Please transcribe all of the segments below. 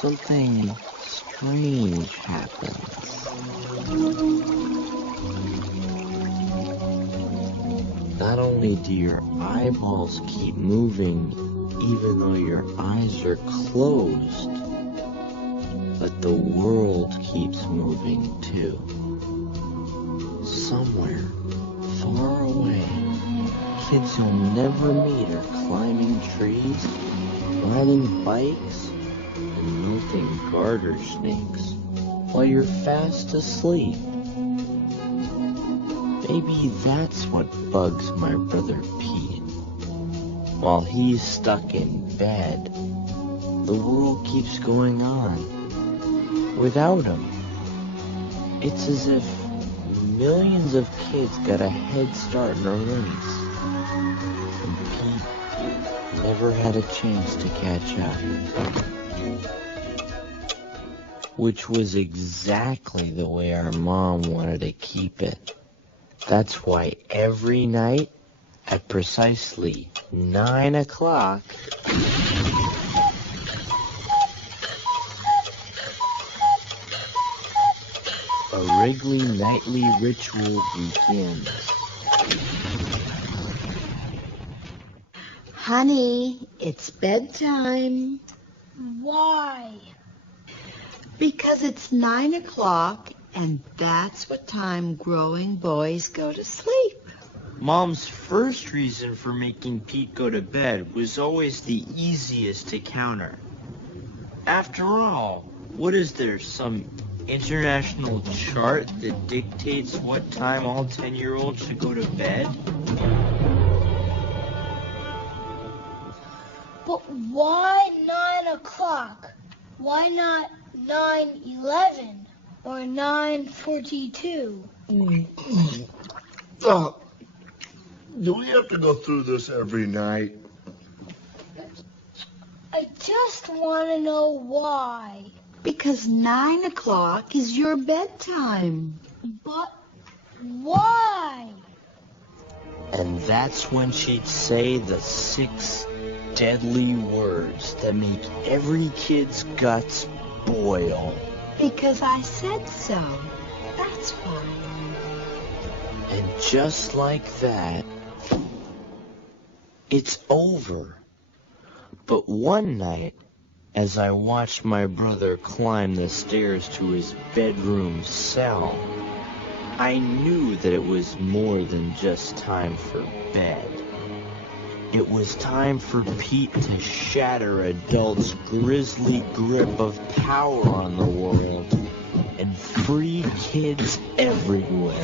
something strange happens. Not only do your eyeballs keep moving even though your eyes are closed, but the world keeps moving too. Somewhere far away, kids you'll never meet are climbing trees, riding bikes, and milking garter snakes while you're fast asleep. Maybe that's what bugs my brother Pete. While he's stuck in bed, the world keeps going on without him. It's as if millions of kids got a head start in a race, and Pete never had a chance to catch up. Which was exactly the way our mom wanted to keep it. That's why every night at precisely 9 o'clock, a Wrigley nightly ritual begins. Honey, it's bedtime. Why? Because it's 9 o'clock, and that's what time growing boys go to sleep. Mom's first reason for making Pete go to bed was always the easiest to counter. After all, what is there, some international chart that dictates what time all 10-year-olds should go to bed? But why 9 o'clock? Why not 9:11 or 9:42? Do we have to go through this every night? I just want to know why. Because 9 o'clock is your bedtime. But why? And that's when she'd say the 6 deadly words that make every kid's guts boil. Because I said so. That's why. And just like that, it's over. But one night, as I watched my brother climb the stairs to his bedroom cell, I knew that it was more than just time for bed. It was time for Pete to shatter adults' grisly grip of power on the world and free kids everywhere.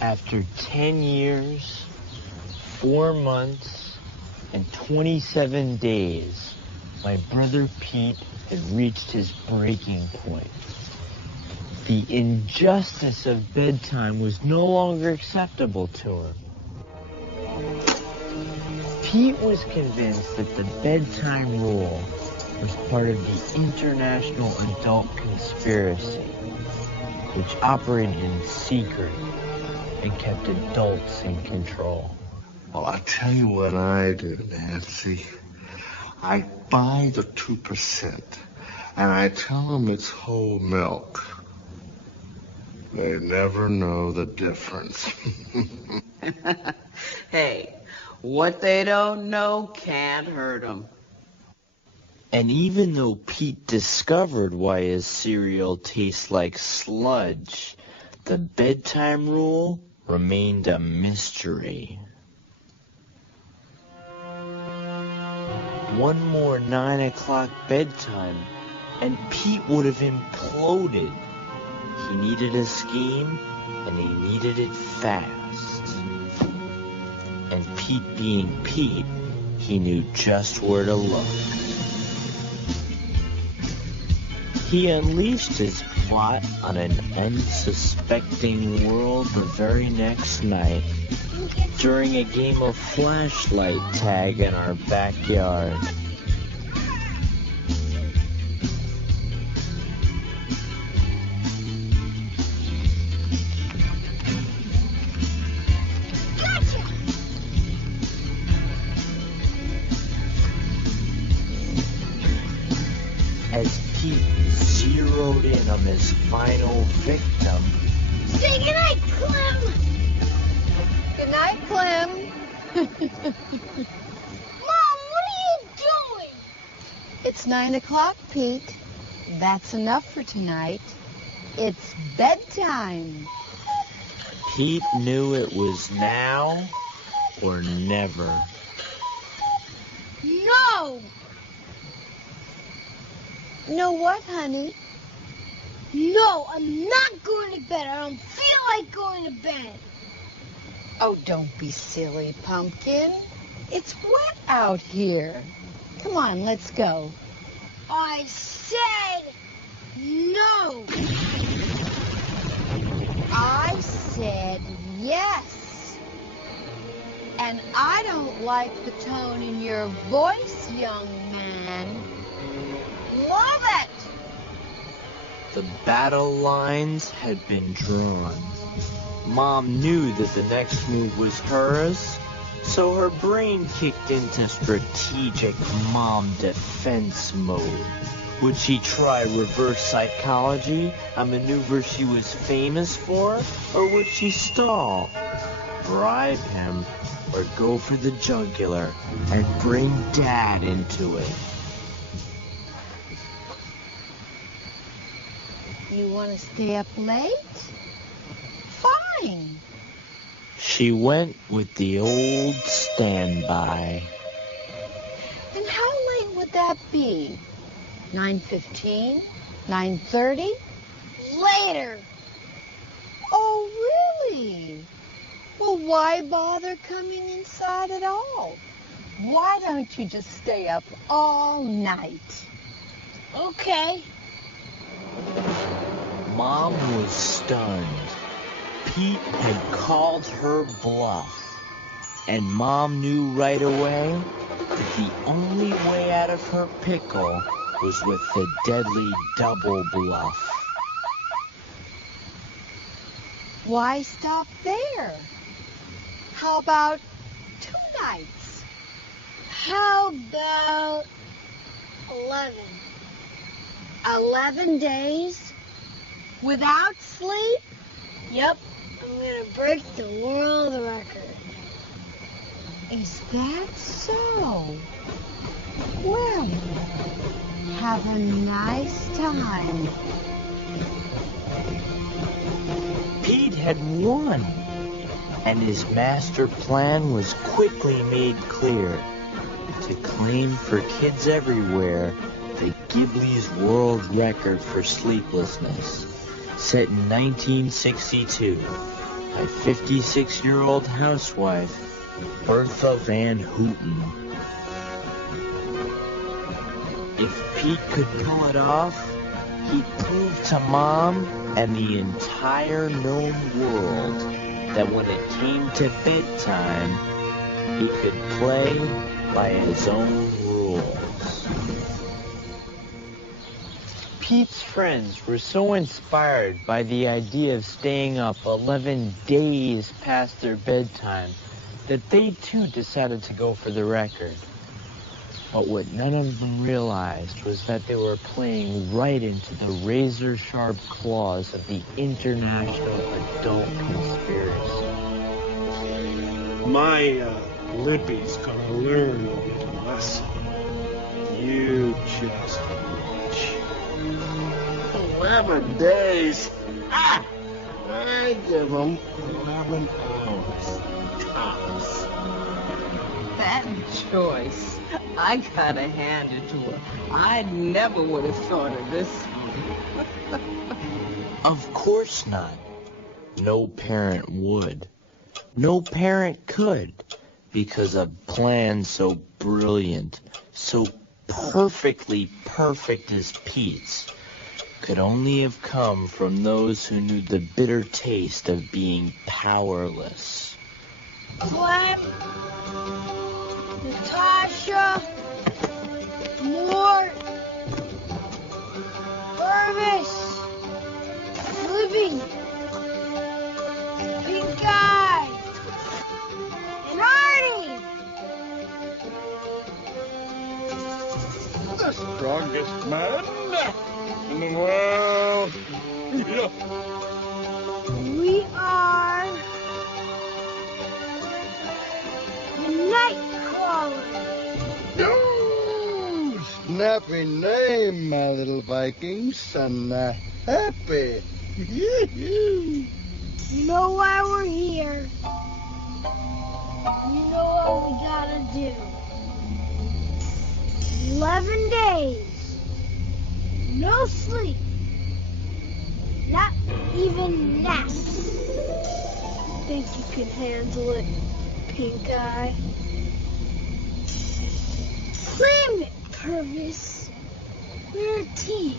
After 10 years, 4 months, and 27 days, my brother Pete had reached his breaking point. The injustice of bedtime was no longer acceptable to him. Pete was convinced that the bedtime rule was part of the international adult conspiracy, which operated in secret and kept adults in control. Well, I tell you what I do, Nancy. I buy the 2%, and I tell them it's whole milk. They never know the difference. Hey, what they don't know can't hurt them. And even though Pete discovered why his cereal tastes like sludge, the bedtime rule remained a mystery. One more 9 o'clock bedtime, and Pete would have imploded. He needed a scheme, and he needed it fast. And Pete being Pete, he knew just where to look. He unleashed his plot on an unsuspecting world the very next night, during a game of flashlight tag in our backyard. As Pete zeroed in on his final victim, Say goodnight, Clem. Good night, Clem. Mom, what are you doing? It's 9 o'clock, Pete. That's enough for tonight. It's bedtime. Pete knew it was now or never. No. Know what, honey? No, I'm not going to bed. I don't feel like going to bed. Oh, don't be silly, Pumpkin. It's wet out here. Come on, let's go. I said no. I said yes. And I don't like the tone in your voice, young man. Love it. The battle lines had been drawn. Mom knew that the next move was hers, so her brain kicked into strategic mom defense mode. Would she try reverse psychology, a maneuver she was famous for, or would she stall, bribe him, or go for the jugular and bring Dad into it? You want to stay up late? Fine. She went with the old standby. And how late would that be? 9:15? 9:30? Later. Oh, really? Well, why bother coming inside at all? Why don't you just stay up all night? Okay. Mom was stunned. Pete had called her bluff. And Mom knew right away that the only way out of her pickle was with the deadly double bluff. Why stop there? How about 2 nights? How about 11? 11 days? Without sleep? Yep. I'm going to break the world record. Is that so? Well, have a nice time. Pete had won, and his master plan was quickly made clear: to claim for kids everywhere the Ghibli's world record for sleeplessness, set in 1962 by 56-year-old housewife Bertha Van Houten. If Pete could pull it off, he'd prove to Mom and the entire known world that when it came to bedtime, He could play by his own rules. Pete's friends were so inspired by the idea of staying up 11 days past their bedtime that they too decided to go for the record. But what none of them realized was that they were playing right into the razor-sharp claws of the International Adult Conspiracy. My Lippy's gonna learn a little lesson. You just watch. 11 days? Ah! I give them 11 hours. Tops. That choice, I gotta hand it to her. I never would have thought of this one. Of course not. No parent would. No parent could, because a plan so brilliant, so perfectly perfect as Pete's, could only have come from those who knew the bitter taste of being powerless. Clem, Natasha, Mort, Purvis, Libby, Pink Guy, and Artie. The strongest man in the world. We are the Nightcrawler. Ooh, snappy name, my little Vikings, and happy. You know why we're here. You know what we gotta do. 11 days. No sleep. Not even naps. Think you can handle it, Pink Eye? Claim it, Purvis. We're a team.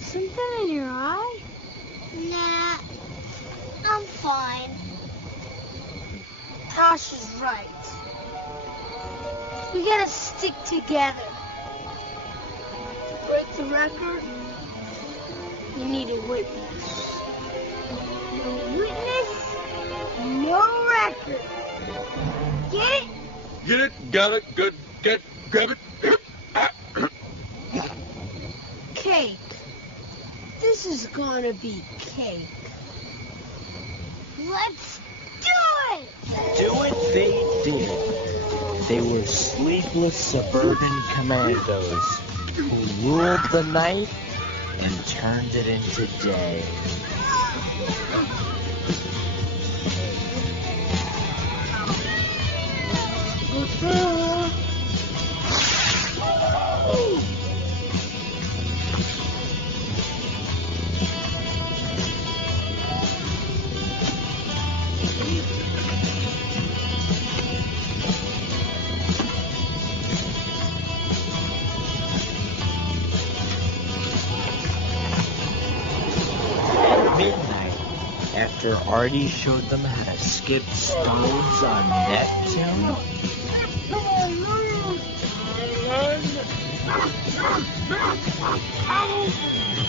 Something in your eye? Nah, I'm fine. Tasha's right. We gotta stick together. To break the record, you need a witness. No witness, no record. Get it? Get it, got it, good, grab it. Cake. This is gonna be cake. Let's do it! Do it they did. They were sleepless suburban commandos who ruled the night and turned it into day. After Artie showed them how to skip stones on Neptune,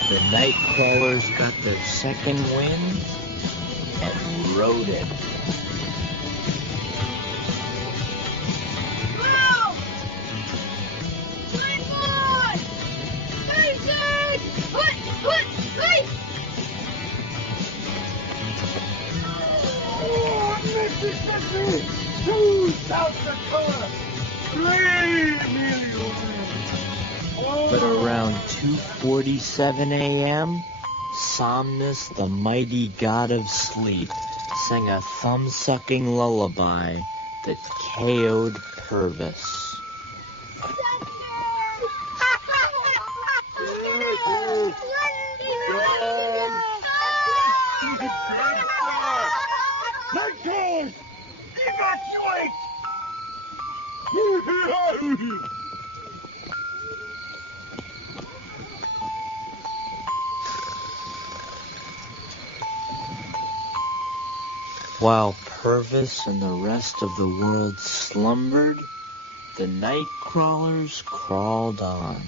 the Nightcrawlers got their second wind and rode it. Mississippi to South Dakota. 3 million. But around 2:47 a.m., Somnus, the mighty god of sleep, sang a thumb-sucking lullaby that KO'd Purvis. Nightcrawlers, evacuate! While Purvis and the rest of the world slumbered, the night crawlers crawled on.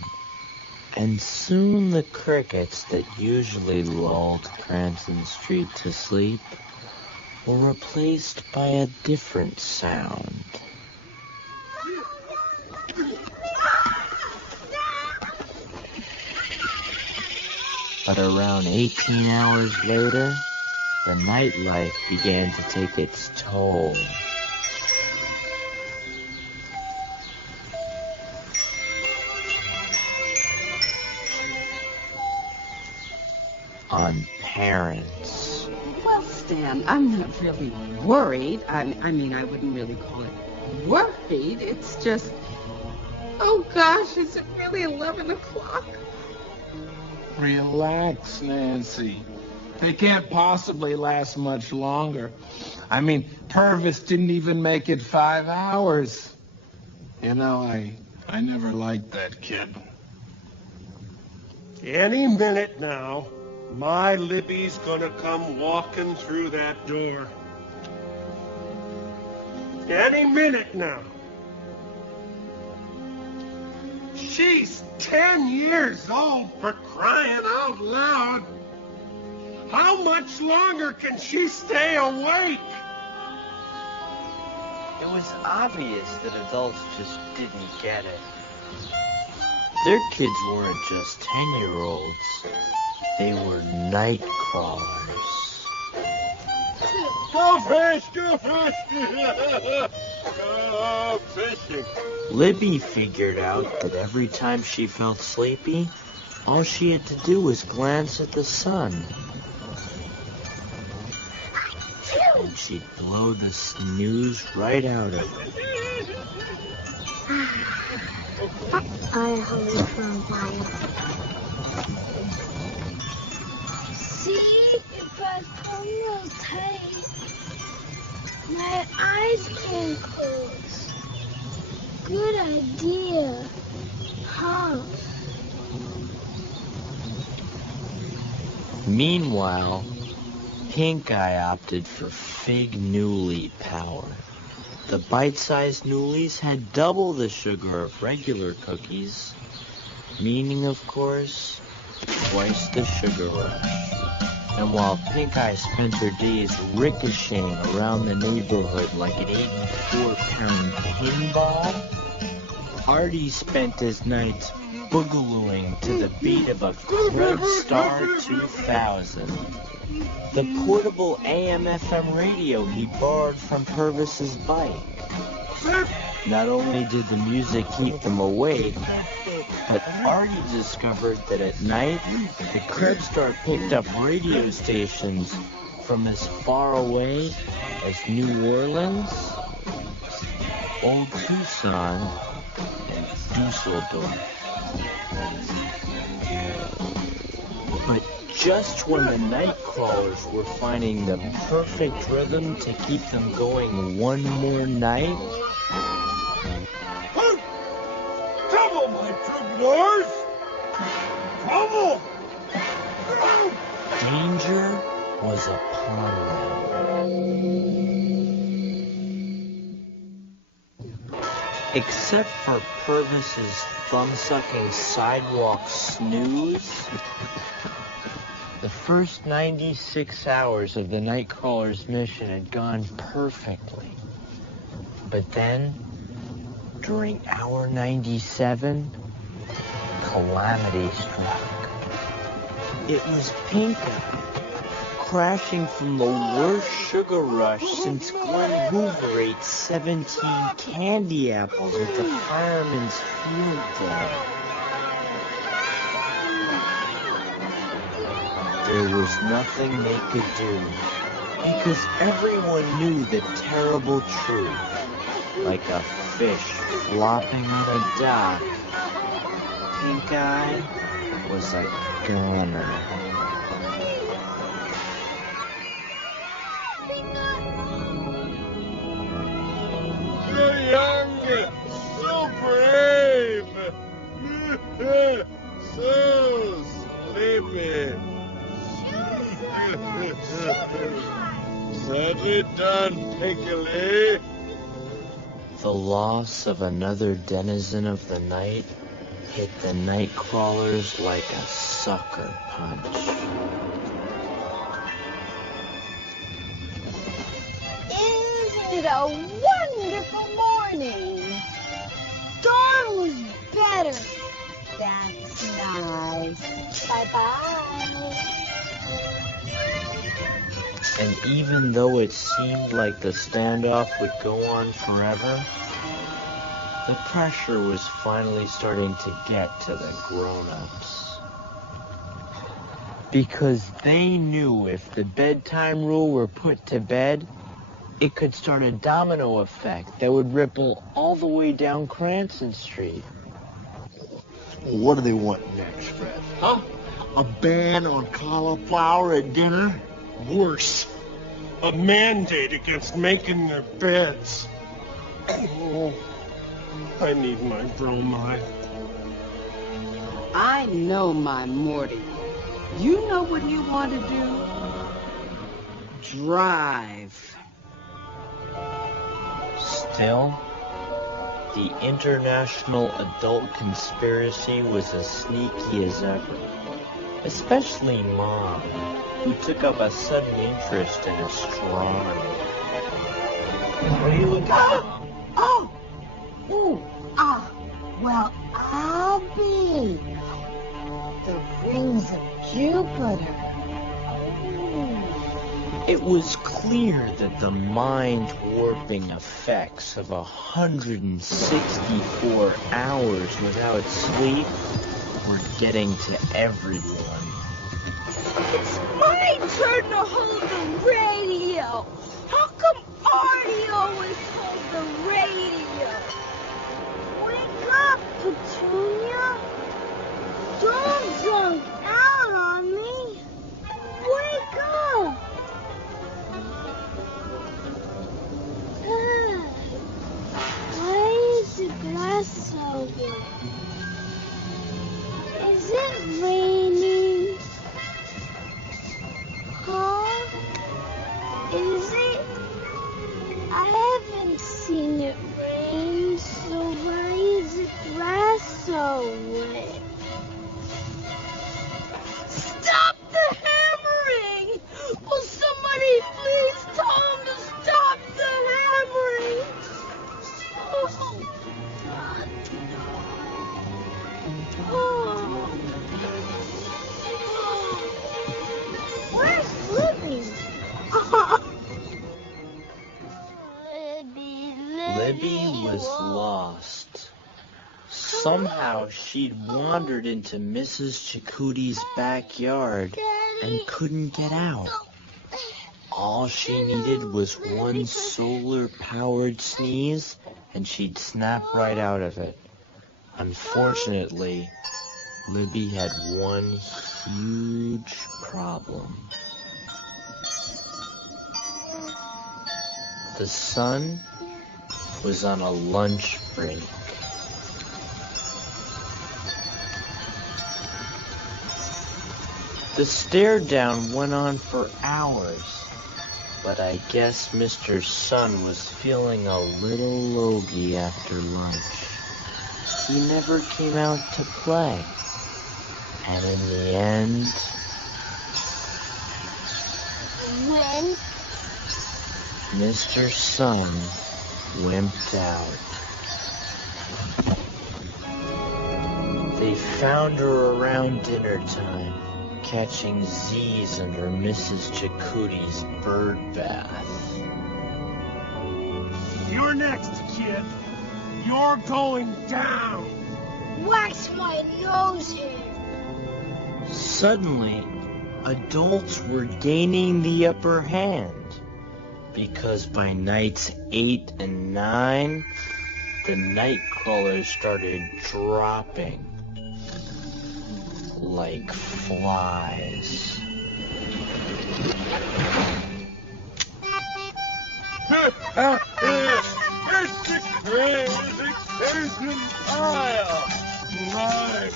And soon the crickets that usually lulled Cranston Street to sleep were replaced by a different sound. But around 18 hours later, the nightlife began to take its toll. On parents. Well, Stan, I'm not really worried. I mean, I wouldn't really call it worried. It's just, oh gosh, is it really 11 o'clock? Relax, Nancy. They can't possibly last much longer. I mean, Purvis didn't even make it 5 hours. You know, I never liked that kid. Any minute now, my Libby's gonna come walking through that door. Any minute now. She's 10 years old, for crying out loud. How much longer can she stay awake? It was obvious that adults just didn't get it. Their kids weren't just 10-year-olds. They were night crawlers. Go fish! Go fish! Go fishing! Libby figured out that every time she felt sleepy, all she had to do was glance at the sun. And she'd blow the snooze right out of it. I hurry for a while. See, if I pull real tight, my eyes can close. Good idea, huh? Meanwhile, Pink Eye opted for Fig Newly power. The bite-sized Newlies had double the sugar of regular cookies, meaning, of course, twice the sugar rush. And while Pink Eye spent her days ricocheting around the neighborhood like an 84-pound pinball, Artie spent his nights boogalooing to the beat of a Krebs Star 2000. The portable AM/FM radio he borrowed from Purvis's bike. Not only did the music keep them awake, but Artie discovered that at night, the Krebs Star picked up radio stations from as far away as New Orleans, Old Tucson, and Dusseldorf. But just when the night crawlers were finding the perfect rhythm to keep them going one more night, Trouble, my troubadours! Trouble! danger was upon them. Except for Purvis's thumb-sucking sidewalk snooze, the first 96 hours of the Nightcrawler's mission had gone perfectly. But then, during hour 97, calamity struck. It was Pink Eye, crashing from the worst sugar rush since Glenn Hoover ate 17 candy apples at the fireman's field day. There was nothing they could do, because everyone knew the terrible truth. Like a fish flopping on a dock, Pink Eye was a goner. You're young, so brave, so sleepy. Settle it down. on, Piccoli. The loss of another denizen of the night hit the night crawlers like a sucker punch. Isn't it a wonderful morning? Dawn was better. That's nice. Bye-bye. And even though it seemed like the standoff would go on forever, the pressure was finally starting to get to the grown-ups. Because they knew if the bedtime rule were put to bed, it could start a domino effect that would ripple all the way down Cranston Street. What do they want next, Fred? Huh? A ban on cauliflower at dinner? Worse, a mandate against making their beds. Oh, I need my bromide. I know my Morty. You know what you want to do? Drive. Still, the international adult conspiracy was as sneaky as ever. Especially Mom, who took up a sudden interest in astronomy. What are you looking at? Well, I'll be the rings of Jupiter. It was clear that the mind-warping effects of 164 hours without sleep were getting to everyone. It's my turn to hold the radio. How come Artie always holds the radio? Wake up, Petunia. Don't jump out on me. Wake up. Why is the grass so wet? Is it raining? Huh? Is it? I haven't seen it rain, so why is the grass so wet? Stop the hammering! Will somebody please tell him to stop the hammering? Oh, where's Libby? Libby was lost. Somehow she'd wandered into Mrs. Chakotay's backyard and couldn't get out. All she needed was one solar-powered sneeze, and she'd snap right out of it. Unfortunately, Libby had one huge problem. The sun was on a lunch break. The stare down went on for hours, but I guess Mr. Sun was feeling a little logy after lunch. He never came out to play, and in the end, When? Mr. Sun wimped out. They found her around dinner time, catching Z's under Mrs. Chakotay's bird bath. You're next, kid. You're going down. Wax my nose hair. Suddenly, adults were gaining the upper hand, because by nights 8 and 9, the night crawlers started dropping like flies. It's the crazy Asian fire. My.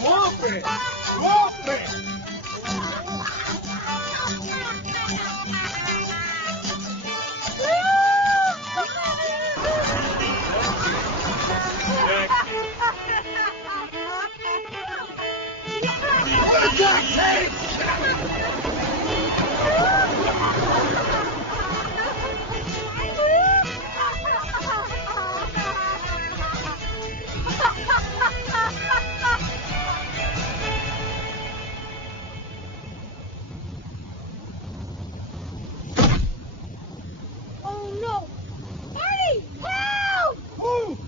Whoop it! Whoop it! Oh no! Artie, help! Oh,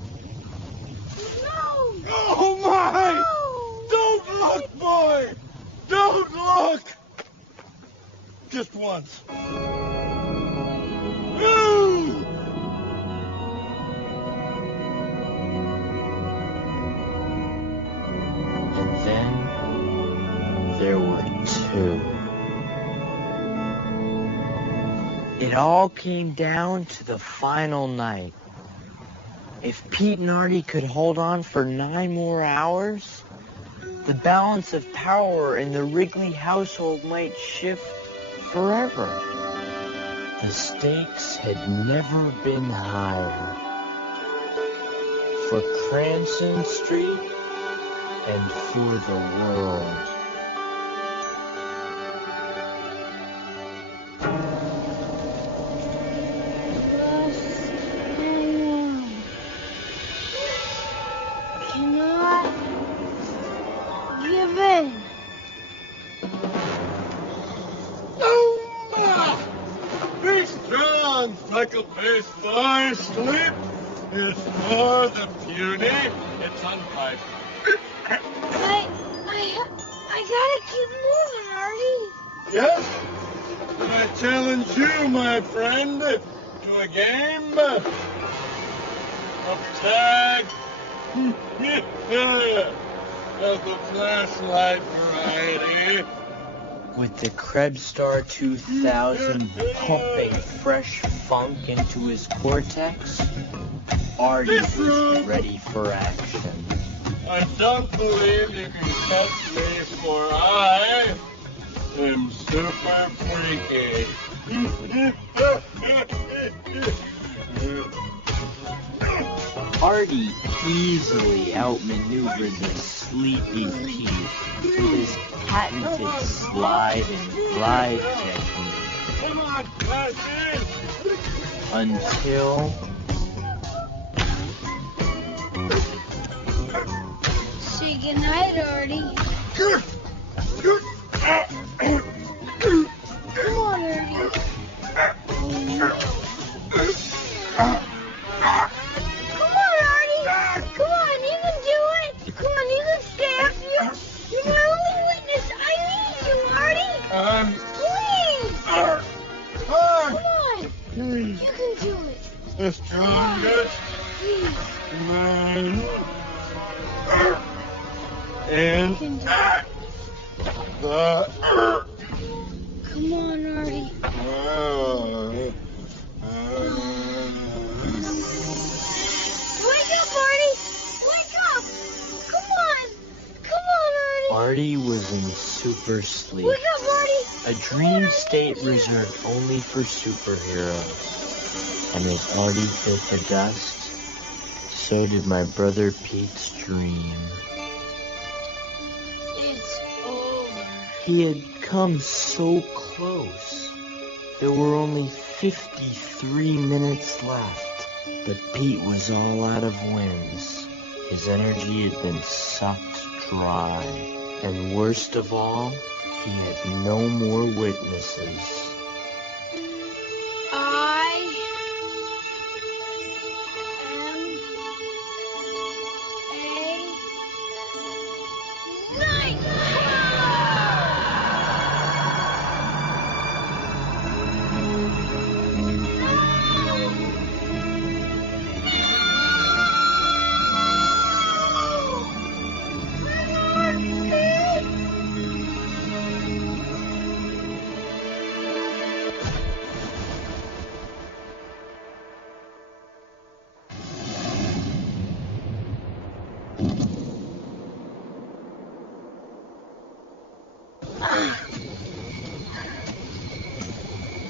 No! oh my! No! Don't look, boy! Don't look! Just once. Ooh! And then there were two. It all came down to the final night. If Pete and Artie could hold on for 9 more hours, the balance of power in the Wrigley household might shift forever. The stakes had never been higher. For Cranston Street and for the world. Cannot give in. Be strong, freckle-faced boy. Sleep is for the puny. It's unpipe. I gotta keep moving, Artie. Yes? Then I challenge you, my friend, to a game of tag. Of the flashlight variety. With the Krebstar 2000 pumping fresh funk into his cortex, Artie was ready for action. I don't believe you can catch me, for I am super freaky. Artie easily outmaneuvered the sleepy Pete with his patented slide and glide technique. Come on, Cassie! Until Say goodnight, Artie. Come on, Artie. Come on, Artie. Come on, you can do it. Come on, you can stay up here. You're my only witness. I need you, Artie. Please. Come on. You can do it. The strongest Please. man You in can do it. the Come on, Artie. Wake up, Artie. Wake up. Come on. Come on, Artie. Artie was in super sleep, Wake up, Artie. a dream state reserved only for superheroes. And as Artie bit the dust, so did my brother Pete's dream. It's over. He had come so close. There were only 53 minutes left, but Pete was all out of winds. His energy had been sucked dry. And worst of all, he had no more witnesses. I am a nightmare.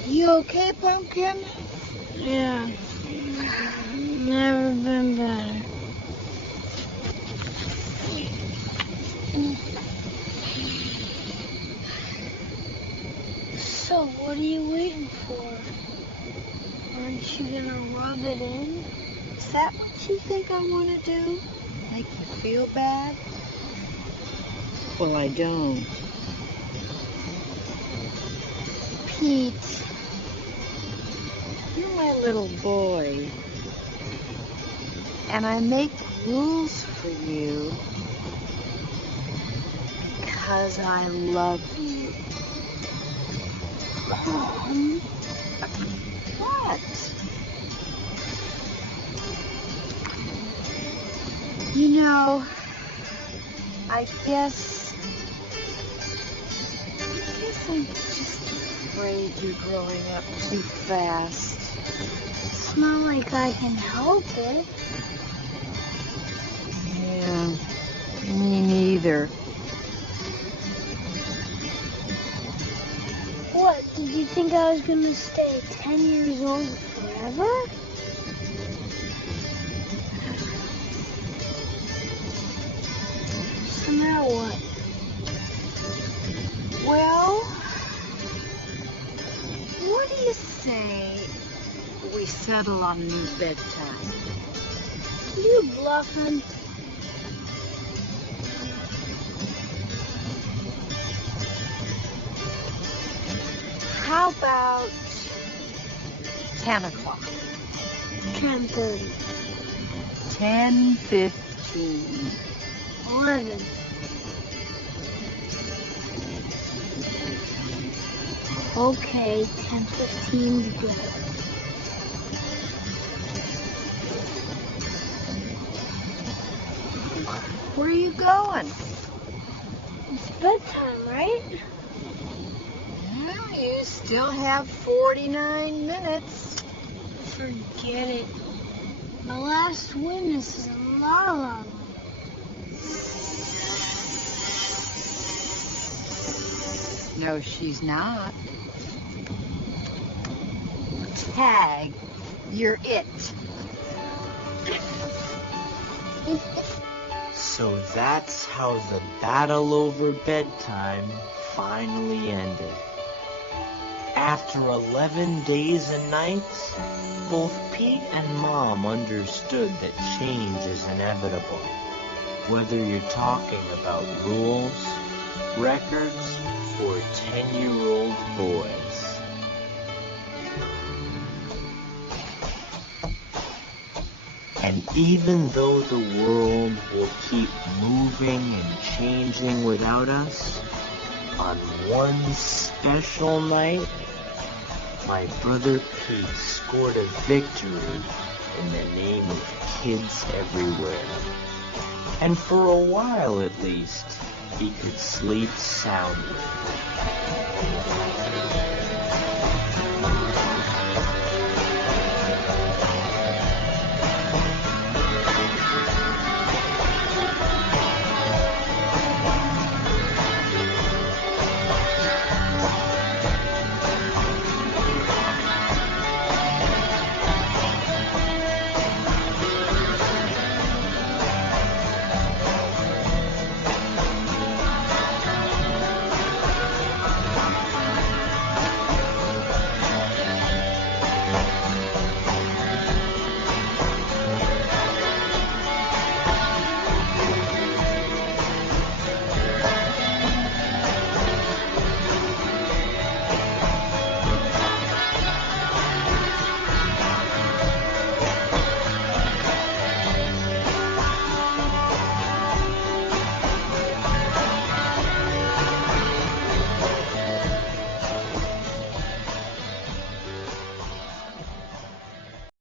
You okay, Pumpkin? Yeah. Never been better. Well, what are you waiting for? Aren't you gonna rub it in? Is that what you think I want to do? Make you feel bad? Well, I don't. Pete. You're my little boy. And I make rules for you because I love you. What? You know, I guess I'm just afraid you're growing up too fast. It's not like I can help it. Yeah, me neither. What, did you think I was gonna stay 10 years old forever? So now what? Well, what do you say we settle on a new bedtime? You bluffing? How about 10 o'clock? 10:30. 10:15. 11. Okay, 10:15's good. Where are you going? It's bedtime, right? Well, you still have 49 minutes. Forget it. The last witness is Lala. No, she's not. Tag, you're it. So that's how the battle over bedtime finally ended. After 11 days and nights, both Pete and Mom understood that change is inevitable. Whether you're talking about rules, records, or 10-year-old boys. And even though the world will keep moving and changing without us, on one special night, my brother Pete scored a victory in the name of kids everywhere. And for a while at least, he could sleep soundly.